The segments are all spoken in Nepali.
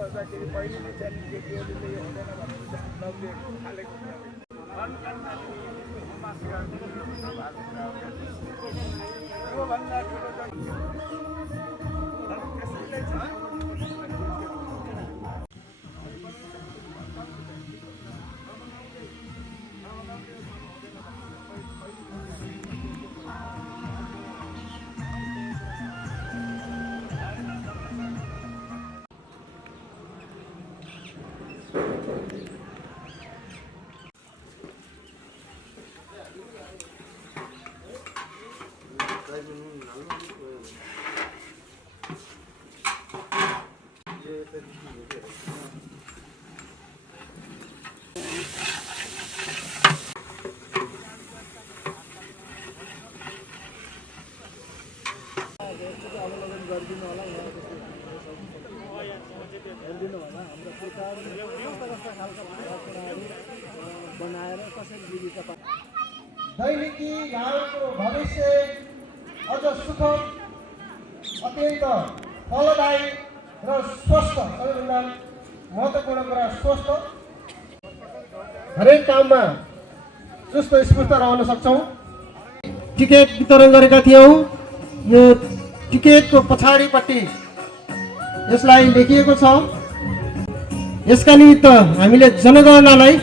बस्दाखेरि पहिले नै चाहिँ केटीहरूले यो हुँदैन भनेर लग्ने थालेको थियो। योभन्दा ठुलो त्यसैले छ दैनिकी यहाँको भविष्य अझ सुखद, अत्यन्त फलदायी र स्वस्थ, सबैभन्दा महत्त्वपूर्ण कुरा स्वस्थ, हरेक काममा चुस्त स्फूर्त रहन सक्छौँ। टिकट वितरण गरेका थियौँ। यो टिकटको पछाडिपट्टि यसलाई लेखिएको छ। यसका निमित्त हामीले जनगणनालाई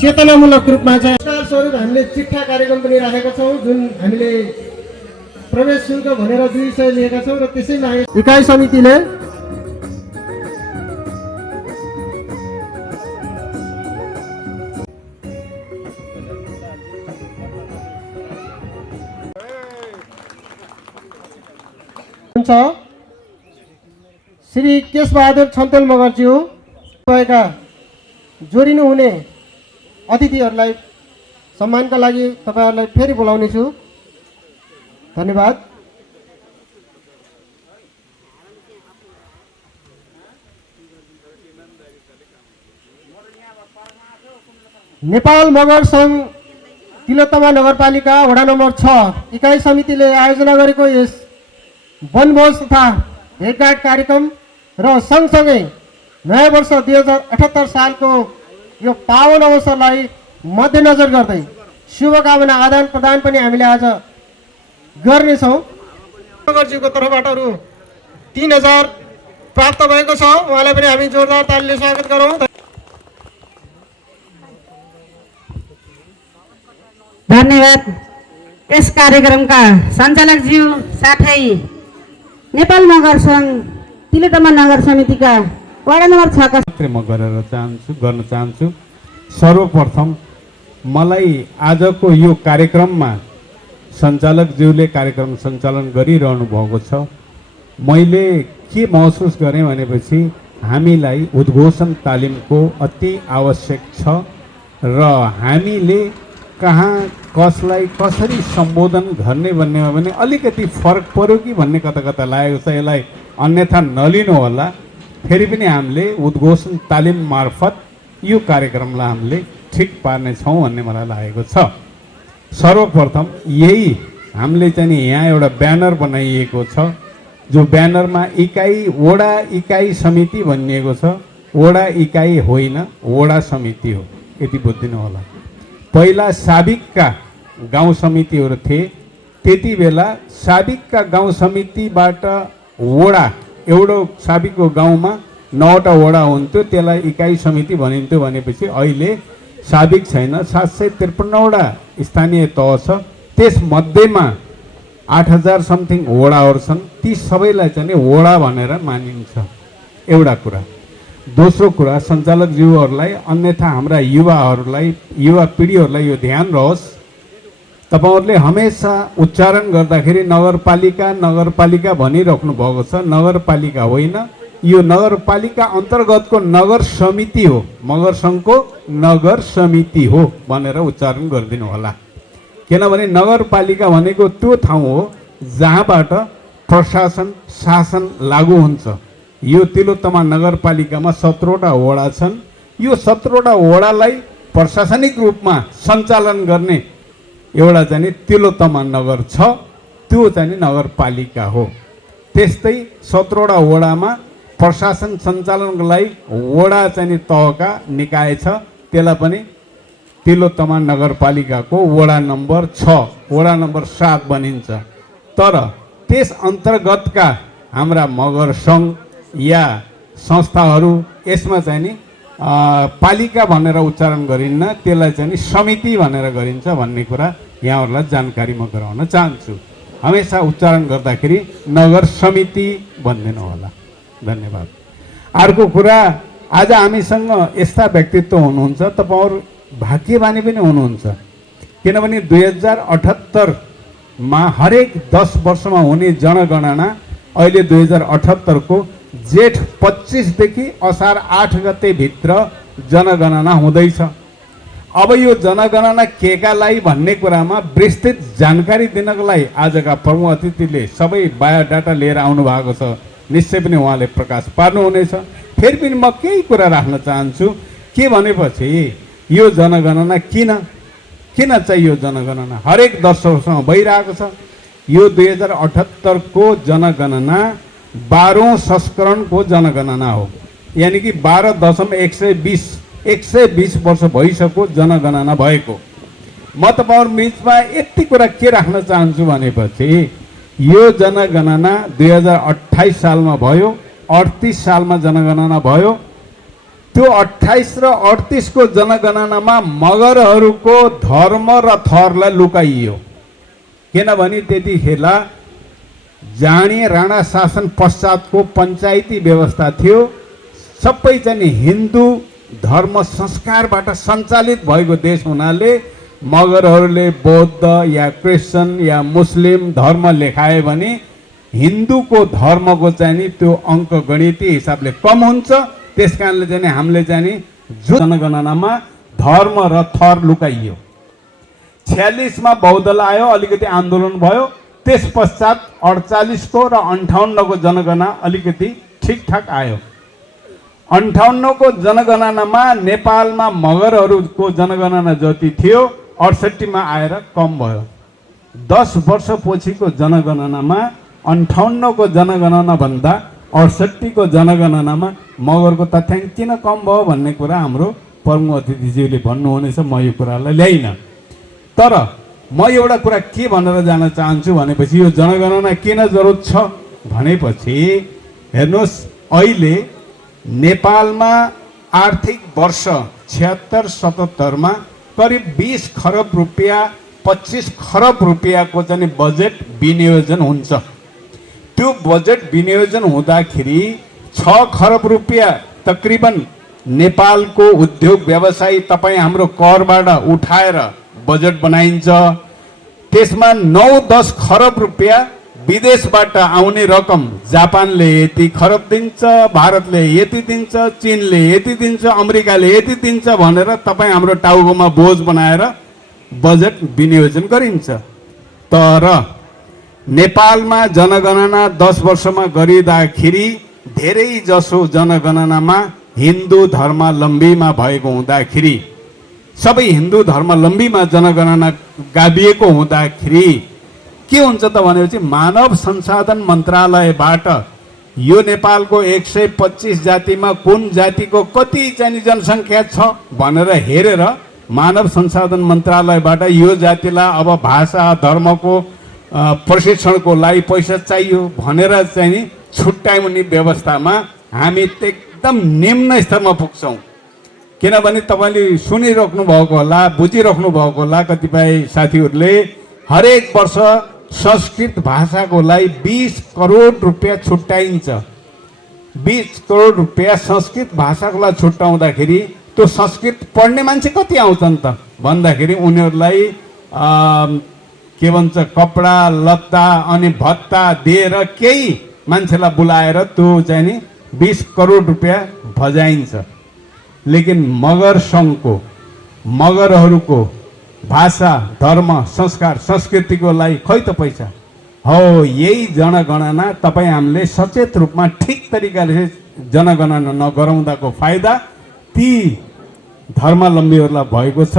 चेतनामूलक रूपमा चाहिँ स्वरूप हामीले चिट्ठा कार्यक्रम पनि राखेका छौँ, जुन हामीले प्रवेश शुल्क भनेर 200 लिएका छौँ र त्यसैमा इकाइ समितिले श्री केशबहादुर छन्तेल मगरज्यू भएका जोडिनु हुने अतिथिहरूलाई सम्मानका लागि तपाईहरुलाई फेरि बोलाउने छु। धन्यवाद। नेपाल मगर संघ तिलोत्तमा नगरपालिका वडा नम्बर 6 इकाइ समितिले आयोजना गरेको यस वनभोज तथा भेटघाट कार्यक्रम र सँगसँगै नयाँ वर्ष 2078 सालको यो पावन अवसरलाई मध्यनजर गर्दै शुभकामना आदान प्रदान पनि हामीले आज गर्नेछौँ। मगरज्यूको तर्फबाट रु 3000 प्राप्त भएको छ। उहाँलाई पनि हामी जोरदार तालीले स्वागत गरौँ। धन्यवाद। यस कार्यक्रमका सञ्चालकज्यू साथै नेपाल मगर संघ तिलोत्तमा नगर समितिका वडा नम्बर 6 का म गर्न चाहन्छु। सर्वप्रथम मलाई आजको यो कार्यक्रममा सञ्चालकज्यूले कार्यक्रम सञ्चालन गरिरहनु भएको छ। मैले के महसुस गरेँ भनेपछि हामीलाई उद्घोषण तालिमको अति आवश्यक छ र हामीले कहाँ कसलाई कसरी सम्बोधन गर्ने भन्नेमा पनि अलिकति फरक पर्यो कि भन्ने कता कता लागेको छ। यसलाई अन्यथा नलिनु होला। फेरि पनि हामीले उद्घोषण तालिम मार्फत यो कार्यक्रमलाई हामीले ठिक पार्नेछौँ भन्ने मलाई लागेको छ। सर्वप्रथम यही हामीले चाहिँ यहाँ एउटा ब्यानर बनाइएको छ, जो ब्यानरमा वडा इकाइ समिति भनिएको छ। वडा इकाइ होइन, वडा समिति हो, यति बुझिदिनु होला। पहिला साबिकका गाउँ समितिहरू थिए, त्यति बेला साबिकका गाउँ समितिबाट वडा, एउटा साबिकको गाउँमा 9वटा वडा हुन्थ्यो, त्यसलाई इकाइ समिति भनिन्थ्यो। भनेपछि अहिले साबिक छैन, 753वटा स्थानीय तह छ। त्यसमध्येमा 8000 समथिङ वडाहरू छन्। ती सबैलाई चाहिँ वडा भनेर मानिन्छ। एउटा कुरा। दोस्रो कुरा, सञ्चालकज्यूहरूलाई अन्यथा हाम्रा युवा पिँढीहरूलाई यो ध्यान रहोस्, तपाईहरुले हमेशा उच्चारण गर्दाखेरि नगरपालिका नगरपालिका भनिराख्नु भएको छ। नगरपालिका होइन, यो नगरपालिका अन्तर्गतको नगर समिति हो, मगर संघको नगर समिति हो भनेर उच्चारण गरिदिनु होला। किनभने नगरपालिका भनेको त्यो ठाउँ हो जहाँबाट प्रशासन शासन लागू हुन्छ। यो तिलोत्तमा नगरपालिकामा 17वटा वडा छन्। यो 17वटा वडालाई प्रशासनिक रूपमा सञ्चालन गर्ने एउटा चाहिँ तिलोत्तमा नगर छ, त्यो चाहिँ नगरपालिका हो। त्यस्तै 17वटा वडामा प्रशासन सञ्चालनको लागि वडा चाहिँ नि तहका निकाय छ, त्यसलाई पनि तिलोत्तमा नगरपालिकाको वडा नम्बर 6 वडा नम्बर 7 बनिन्छ। तर त्यस अन्तर्गतका हाम्रा मगर सङ्घ या संस्थाहरू यसमा चाहिँ नि पालिका भनेर उच्चारण गरिन्न, त्यसलाई चाहिँ नि समिति भनेर गरिन्छ भन्ने कुरा यहाँहरूलाई जानकारी म गराउन चाहन्छु। हमेसा उच्चारण गर्दाखेरि नगर समिति भन्दिनु होला। धन्यवाद। अर्को कुरा, आज हामीसँग यस्ता व्यक्तित्व हुनुहुन्छ, तपाईँहरू भाग्यमानी पनि हुनुहुन्छ, किनभने 2078 मा हरेक 10 वर्षमा हुने जनगणना अहिले 2078 को जेठ 25 देखि असार 8 गते भित्र जनगणना हुँदैछ। अब यो जनगणना केका लागि भन्ने कुरामा विस्तृत जानकारी दिनको लागि आजका प्रमुख अतिथिले सबै बायोडाटा लिएर आउनु भएको छ। निश्चय पनि उहाँले प्रकाश पार्नुहुनेछ। फेरि पनि म केही कुरा राख्न चाहन्छु, के भनेपछि यो जनगणना किन चाहियो? जनगणना हरेक 10 वर्षमा भइरहेको छ। यो 2078 को जनगणना 12औं संस्करणको जनगणना हो, यानि कि 12.120 वर्ष भइसक्यो जनगणना भएको। म तपाईँहरू बिचमा यति कुरा के राख्न चाहन्छु भनेपछि यो जनगणना 2028 सालमा भयो, 38 सालमा जनगणना भयो। त्यो 28 र 38 को जनगणनामा मगरहरूको धर्म र थरलाई लुकाइयो, किनभने त्यतिखेर जाने राणा शासन पश्चातको पञ्चायती व्यवस्था थियो। सबै चाहिँ हिन्दू धर्म संस्कारबाट सञ्चालित भएको देश हुनाले मगरहरूले बौद्ध या क्रिस्चियन या मुस्लिम धर्म लेखाए भने हिन्दूको धर्मको चाहिँ नि त्यो अङ्क गणितीय हिसाबले कम हुन्छ। त्यस कारणले चाहिँ हामीले चाहिँ जनगणनामा धर्म र थर लुकाइयो। 46 मा बौद्धलाई आयो, अलिकति आन्दोलन भयो। त्यस पश्चात 48 को र 58 को जनगणना अलिकति ठिकठाक आयो। 58 को जनगणनामा नेपालमा मगरहरूको जनगणना जति थियो 68 मा आएर कम भयो। 10 वर्षपछिको जनगणनामा 58 को जनगणना भन्दा 68 को जनगणनामा मगरको तथ्याङ्क किन कम भयो भन्ने कुरा हाम्रो प्रमुख अतिथिज्यूले भन्नुहुनेछ। म यो कुरालाई ल्याइन। तर म एउटा कुरा के भनेर जान चाहन्छु भनेपछि यो जनगणना किन जरुरत छ भनेपछि हेर्नुहोस्, अहिले नेपालमा आर्थिक वर्ष 76-77 मा करिब 20 खरब रुपियाँ 25 खरब रुपियाँको चाहिँ बजेट विनियोजन हुन्छ। त्यो बजेट विनियोजन हुँदाखेरि 6 खरब रुपियाँ तकरिबन नेपालको उद्योग व्यवसाय तपाईँ हाम्रो करबाट उठाएर बजेट बनाइन्छ। त्यसमा 9-10 खरब रुपियाँ विदेशबाट आउने रकम जापानले यति खरब दिन्छ, भारतले यति दिन्छ, चीनले यति दिन्छ, अमेरिकाले यति दिन्छ भनेर तपाईँ हाम्रो टाउकोमा बोझ बनाएर बजेट विनियोजन गरिन्छ। तर नेपालमा जनगणना 10 वर्षमा गरिँदाखेरि धेरै जसो जनगणनामा हिन्दू धर्मावलम्बीमा भएको हुँदाखेरि, सबै हिन्दू धर्मावलम्बीमा जनगणना गाभिएको हुँदाखेरि के हुन्छ त भनेपछि मानव संसाधन मन्त्रालयबाट यो नेपालको 125 जातिमा कुन जातिको कति चाहिँ जनसङ्ख्या छ भनेर हेरेर मानव संसाधन मन्त्रालयबाट यो जातिलाई अब भाषा धर्मको प्रशिक्षणको लागि पैसा चाहियो भनेर चाहिँ छुट्याउने व्यवस्थामा हामी एकदम निम्न स्तरमा पुग्छौँ। किनभने तपाईँले सुनिराख्नु भएको होला, बुझिराख्नु भएको होला, कतिपय साथीहरूले हरेक वर्ष संस्कृत भाषाको लागि 20 करोड रुपियाँ छुट्याइन्छ। 20 करोड रुपियाँ संस्कृत भाषाको लागि छुट्याउँदाखेरि त्यो संस्कृत पढ्ने मान्छे कति आउँछन् त भन्दाखेरि उनीहरूलाई के भन्छ कपडा लत्ता अनि भत्ता दिएर केही मान्छेलाई बोलाएर त्यो चाहिँ नि 20 करोड रुपियाँ भजाइन्छ। लेकिन मगर सङ्घको मगरहरूको भाषा धर्म संस्कार संस्कृतिको लागि खै त पैसा हो। यही जनगणना तपाईँ हामीले सचेत रूपमा ठिक तरिकाले जनगणना नगराउँदाको फाइदा ती धर्मावलम्बीहरूलाई भएको छ,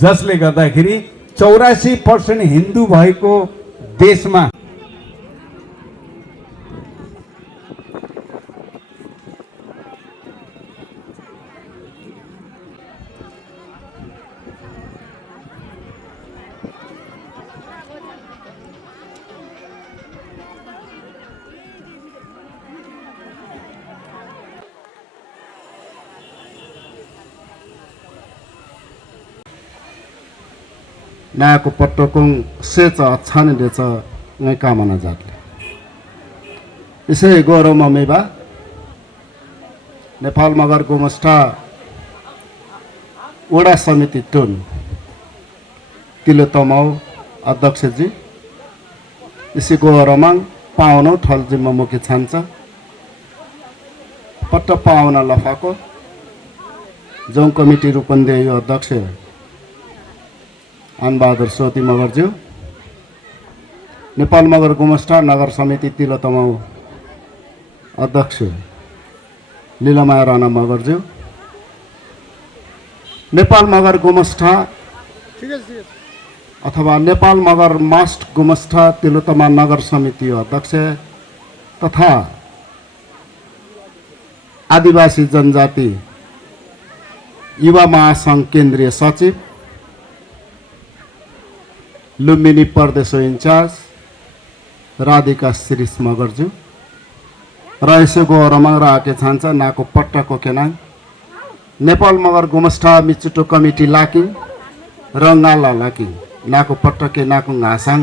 जसले गर्दाखेरि 84% हिन्दू भएको देशमा नाको पट्टकुङ सेच छान देछ नै कामना जातले यसै गौरव ममेबा नेपाल मगर गुमस्टा वडा समिति टुन तिलोतमाउ अध्यक्षजी यसै गौरवमाङ पाउन ठल जिम्मा मुखी छान्छ पट्ट पाउन लफाको जौं कमिटी रूपन्देही अध्यक्ष आनबहादुर सोती मगरज्यू नेपाल मगर गुमस्टा नगर समिति तिलोतमाउ अध्यक्ष लीलामाया राणा मगरज्यू नेपाल मगर गुमस्टा अथवा नेपाल मगर मास्ट गुमस्टा तिलोत्तमा नगर समिति अध्यक्ष तथा आदिवासी जनजाति युवा महासंघ केन्द्रीय सचिव लुम्बिनी प्रदेश इन्चार्ज राधिका शिरीष मगरज्यू र यसैको रमाङ राके छान्छ नाको पट्टाको केनाङ नेपाल मगर गुमस्टा मिचुटो कमिटी लाकी रङ्गाला लाकी नाको पट्टके नाको घासाङ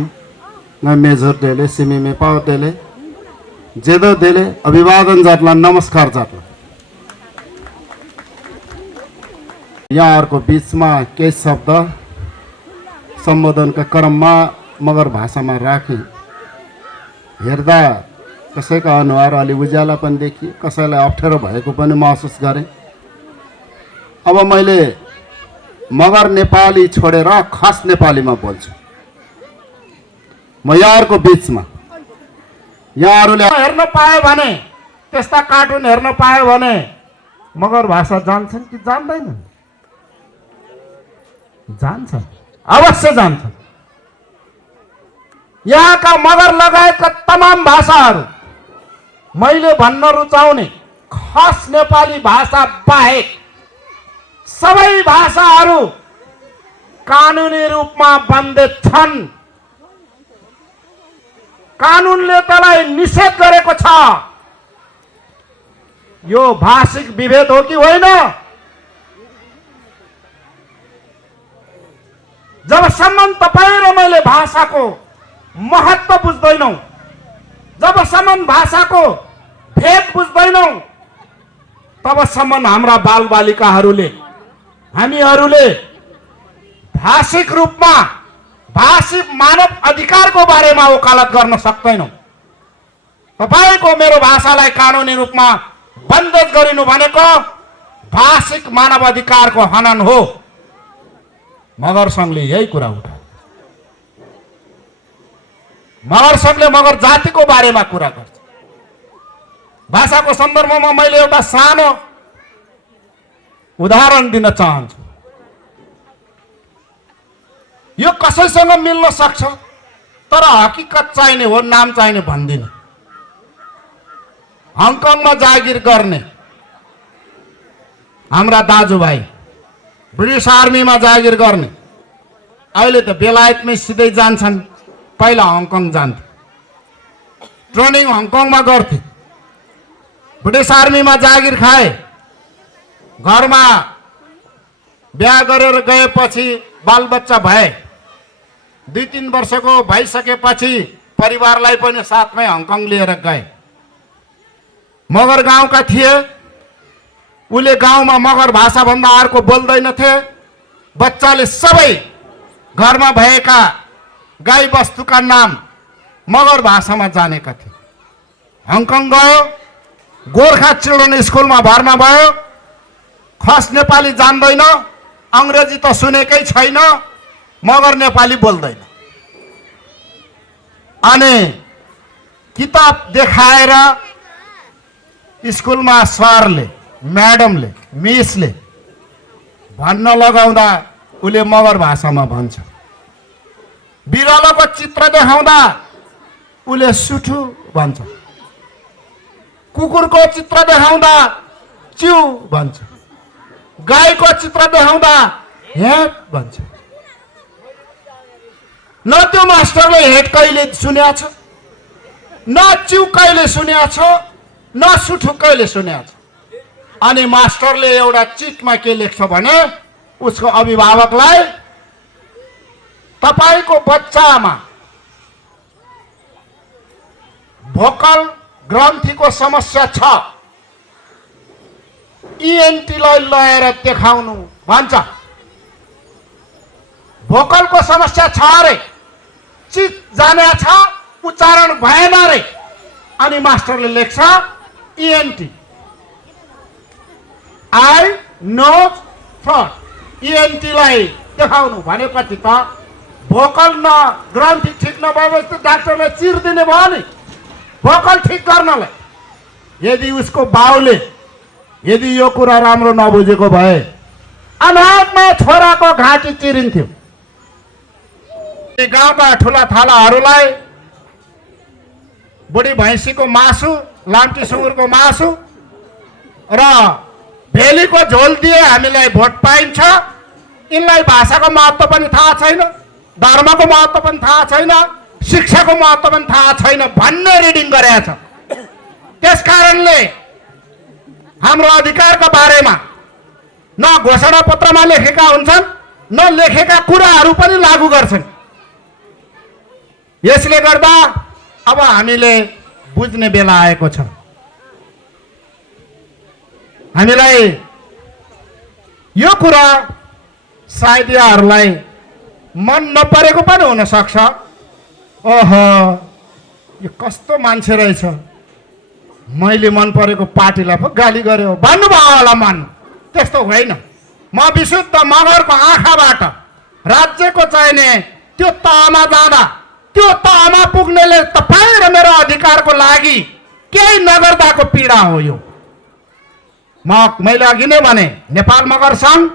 न मेजर देले सिमिमे पाउ देले जेदो देले अभिवादन जातला नमस्कार जातला यहाँहरूको बिचमा केही शब्द सम्बोधनका क्रममा मगर भाषामा राखी हेर्दा कसैका अनुहार अलि उज्याला पनि देखिए कसैलाई अप्ठ्यारो भएको पनि महसुस गरेँ अब मैले मगर नेपाली छोडेर खास नेपालीमा बोल्छु म यहाँहरूको बिचमा यहाँहरूले हेर्न पायो भने त्यस्ता कार्टुन हेर्न पायो भने मगर भाषा जान्छन् कि जान्दैनन् जान्छन् अवश्य जान्छन् यहाँका मगर लगायतका तमाम भाषाहरू मैले भन्न रुचाउने खास नेपाली भाषा बाहेक सबै भाषाहरू कानुनी रूपमा बन्द छन् कानुनले त्यसलाई निषेध गरेको छ यो भाषिक विभेद हो कि होइन जबसम्म तपाईँ र मैले भाषाको महत्त्व बुझ्दैनौँ जबसम्म भाषाको भेद बुझ्दैनौँ तबसम्म हाम्रा बालबालिकाहरूले हामीहरूले भाषिक रूपमा भाषिक मानव अधिकारको बारेमा वकालत गर्न सक्दैनौँ तपाईको मेरो भाषालाई कानुनी रूपमा बन्देज गरिनु भनेको भाषिक मानव अधिकारको हनन हो मगर संघले यही कुरा उठायो मगर संघले मगर जातिको बारेमा कुरा गर्छ भाषाको सन्दर्भमा मैले एउटा सानो उदाहरण दिन चाहन्छु यो कसैसँग मिल्न सक्छ तर हकीकत चाहिने हो नाम चाहिने भन्दिन हङकङमा जागिर गर्ने हाम्रा दाजुभाइ ब्रिटिश आर्मीमा जागिर गर्ने अहिले त बेलायतमै सिधै जान्छन् पहिला हङकङ जान्थे ट्रेनिङ हङकङमा गर्थे ब्रिटिश आर्मीमा जागिर खाए घरमा बिहा गरेर गएपछि बालबच्चा भए 2-3 वर्षको भइसकेपछि परिवारलाई पनि साथमै हङकङ लिएर गए मगर गाउँका थिए उले गाउँमा मगर भाषा भन्दा अर्को बोल्दैनथे बच्चाले सबै घरमा भएका गाई वस्तुका नाम मगर भाषामा जानेका थिए हङकङ गयो गोर्खा चिल्ड्रन स्कुलमा भर्ना भयो खास नेपाली जान्दैन अंग्रेजी त सुनेकै छैन मगर नेपाली बोल्दैन अनि किताब देखाएर स्कुलमा सरले म्याडमले मिसले भन्न लगाउँदा उले मगर भाषामा भन्छ बिरालोको चित्र देखाउँदा उले सुठु भन्छ कुकुरको चित्र देखाउँदा च्यु भन्छ गाईको चित्र देखाउँदा हेट भन्छ न त्यो मास्टरले हेट कहिले सुनेको छ न च्यु कहिले सुनेको छ न सुठु कहिले सुनेको छ अनि मास्टरले एउटा चिटमा के लेख्छ भने उसको अभिभावकलाई तपाईको बच्चामा भोकल ग्रन्थीको समस्या छ, इएनटीलाई लिएर देखाउनु भन्छ। भोकलको समस्या छ रे, चित जाने छ, उच्चारण भएन रे, अनि मास्टरले लेख्छ इएनटी, आई नोज थट। इएनटीलाई देखाउनु भनेपछि त भोकल न ग्रन्थि ठिक नभएपछि त डाक्टरले चिरिदिने भयो नि भोकल ठिक गर्नलाई। यदि उसको बाउले यदि यो कुरा राम्रो नबुझेको भए अनाथमा छोराको घाँटी चिरिन्थ्यो। गाउँका ठुला थालाहरूलाई बुढी भैँसीको मासु, लाम्टी सुँगुरको मासु र भेलीको झोल दिए हामीलाई भोट पाइन्छ। यिनलाई भाषाको महत्त्व पनि थाहा छैन, धर्मको महत्त्व पनि थाहा छैन, शिक्षाको महत्त्व पनि थाहा छैन भन्ने रिडिङ गरेछ। त्यस कारणले हाम्रो अधिकारका बारेमा न घोषणा पत्रमा लेखेका हुन्छन्, न लेखेका कुराहरू पनि लागू गर्छन्। यसले गर्दा अब हामीले बुझ्ने बेला आएको छ। हामीलाई यो कुरा सायद यहाँहरूलाई मन नपरेको पनि हुन सक्छ। ओहो, यो कस्तो मान्छे रहेछ, मैले मन परेको पार्टीलाई पो गाली गर्यो भन्नुभयो होला मन। त्यस्तो होइन। म विशुद्ध मगरको आँखाबाट राज्यको चाहिने त्यो तहमा जाँदा त्यो तहमा पुग्नेले तपाईँ र मेरो अधिकारको लागि केही नगर्दाको पीडा हो यो। मैले अघि नै भने नेपाल मगर सङ्घ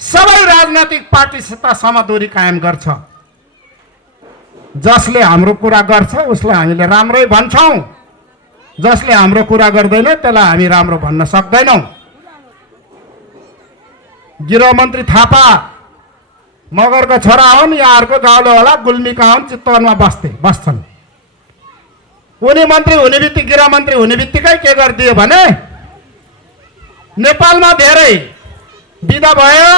सबै राजनैतिक पार्टीसित समदूरी कायम गर्छ। जसले हाम्रो कुरा गर्छ उसलाई हामीले राम्रै भन्छौँ, जसले हाम्रो कुरा गर्दैन त्यसलाई हामी राम्रो भन्न सक्दैनौँ। गृहमन्त्री थापा मगरको छोरा हुन्, यहाँहरूको गाउँले होला, गुल्मीका हुन्, चितवनमा बस्छन्। उनी मन्त्री हुने बित्तिकै, गृहमन्त्री हुने बित्तिकै के गरिदियो भने नेपालमा धेरै विधा भयो।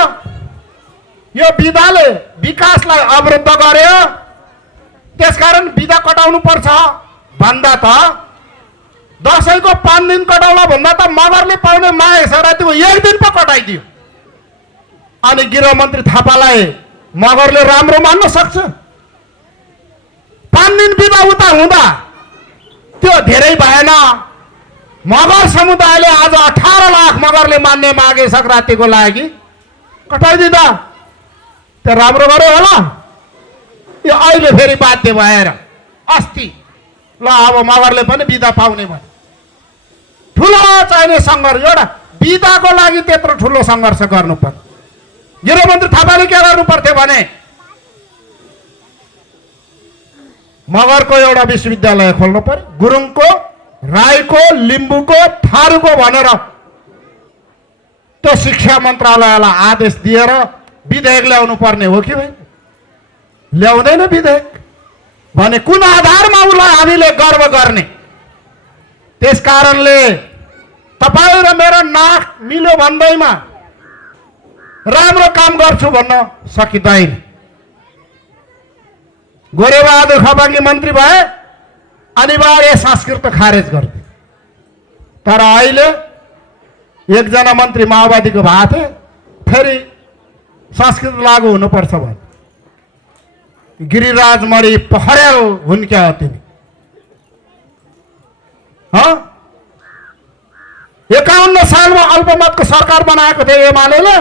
यो विधाले विकासलाई अवरुद्ध गर्यो। त्यसकारण विधा कटाउनु पर्छ भन्दा त दसैँको 5 दिन कटाउला भन्दा त मगरले पाउने माया सरातीको 1 दिन पो कटाइदियो। अनि गृहमन्त्री थापालाई मगरले राम्रो मान्न सक्छ? 5 दिन विधा उता हुँदा त्यो धेरै भएन। मगर समुदायले आज 18 लाख मगरले मान्ने मागे सङ्क्रान्तिको लागि कटाइदिँदा त्यो राम्रो गर्यो होला। यो अहिले फेरि बाध्य भएर अस्ति ल अब मगरले पनि बिदा पाउने भयो। ठुलो चाहिने सङ्घर्ष, एउटा बिदाको लागि त्यत्रो ठुलो सङ्घर्ष गर्नु पर्यो। गृहमन्त्री थापाले के गर्नु पर्थ्यो भने मगरको एउटा विश्वविद्यालय खोल्नु पर्यो, गुरुङको, राईको, लिम्बूको, थारूको भनेर त्यो शिक्षा मन्त्रालयलाई आदेश दिएर विधेयक ल्याउनु पर्ने हो कि होइन? ल्याउँदैन विधेयक भने कुन आधारमा उसलाई हामीले गर्व गर्ने? त्यस कारणले तपाईँ र मेरो नाक मिल्यो भन्दैमा राम्रो काम गर्छु भन्न सकिँदैन। गोरेबहादुर खपाङ्गी मन्त्री भए अनिवार्य संस्कृत खारेज गर्थे। तर अहिले एकजना मन्त्री माओवादीको भएको थिए, फेरि संस्कृत लागू हुनुपर्छ भने गिरिराज मणि पहरेल हुन् क्या तिमी? 51 सालमा अल्पमतको सरकार बनाएको थियो एमाले।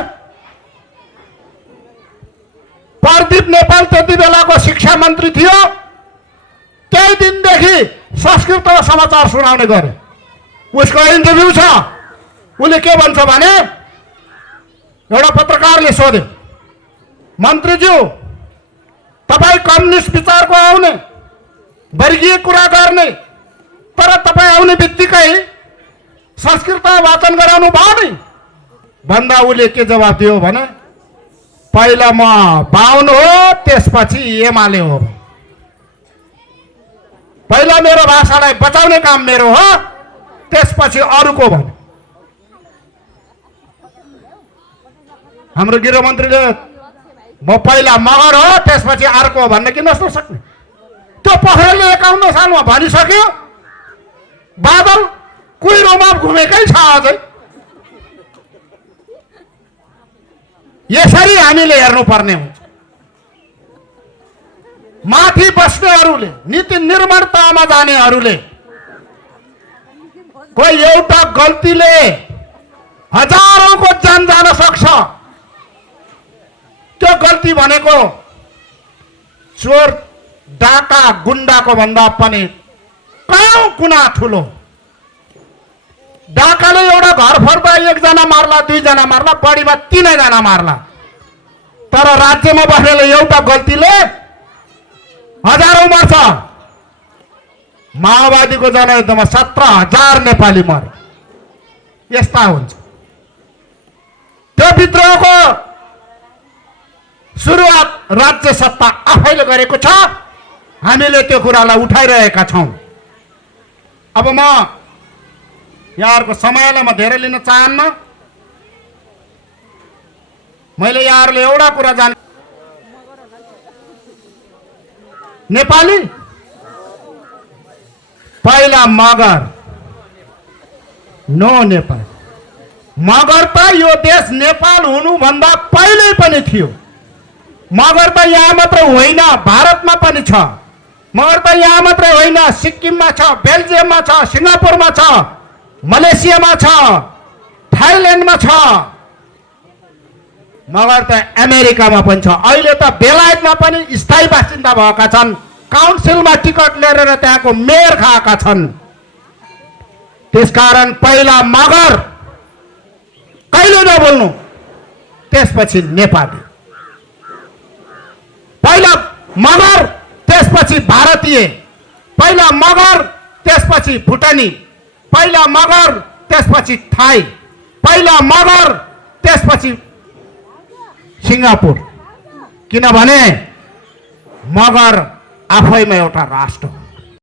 प्रदीप नेपाल त्यति बेलाको शिक्षा मन्त्री थियो। त्यही दिनदेखि संस्कृतमा समाचार सुनाउने गरे। उसको इन्टरभ्यू छ। उसले के भन्छ भने एउटा पत्रकारले सोध्यो, मन्त्रीज्यू तपाईँ कम्युनिस्ट विचारको आउने, वर्गीय कुरा गर्ने, तर तपाईँ आउने बित्तिकै संस्कृत वाचन गराउनु भयो नि भन्दा उसले के जवाब दियो भने पहिला म बाहुन हो, त्यसपछि एमाले हो। पहिला मेरो भाषालाई बचाउने काम मेरो हो, त्यसपछि अरूको भने। हाम्रो गृहमन्त्रीले म पहिला मगर हो त्यसपछि अर्को हो भन्न किन नसक्नु सक्ने? त्यो पोखरेलले 51 सालमा भनिसक्यो। बादल कुहिरोमा घुमेकै छ अझै। यसरी हामीले हेर्नुपर्ने हुन्छ। माथि बस्नेहरूले, नीति निर्माणतामा जानेहरूले कोही एउटा गल्तीले हजारौंको जान जान सक्छ। त्यो गल्ती भनेको चोर डाका गुण्डाको भन्दा पनि कयौं गुणा ठुलो। डाकाले एउटा घर फर्दा 1 जना मार्ला, 2 जना मार्ला, बढीमा 3 जना मार्ला। तर राज्यमा बस्नेले एउटा गल्तीले हजारौं मार्छ। माओवादीको जनयुद्धमा 17,000 नेपाली मरे। यस्ता हुन्छ। त्यो विद्रोहको सुरुवात राज्य सत्ता आफैले गरेको छ। हामीले त्यो कुरालाई उठाइरहेका छौं। अब म यहाँहरुको समयलाई म धेरै लिन चाहन्न। मैले यहाँहरुले एउटा कुरा जाने, नेपाली पहिला मगर, नो नेपाल। मगर त यो देश नेपाल हुनुभन्दा पहिले पनि थियो। मगर त यहाँ मात्र होइन, भारतमा पनि छ। मगर त यहाँ मात्र होइन, सिक्किममा छ, बेल्जियममा छ, सिङ्गापुरमा छ, मलेसियामा छ, थाइल्यान्डमा छ। मगर त अमेरिकामा पनि छ। अहिले त बेलायतमा पनि स्थायी बासिन्दा भएका छन्। काउन्सिलमा टिकट लिएर त्यहाँको मेयर खाएका छन्। त्यसकारण पहिला मगर, कहिले नबोल्नु, त्यसपछि नेपाली। पहिला मगर, त्यसपछि भारतीय। पहिला मगर, त्यसपछि भुटानी। पहिला मगर, त्यसपछि थाई। पहिला मगर, त्यसपछि सिङ्गापुर। किनभने मगर आफैमा एउटा राष्ट्र हो।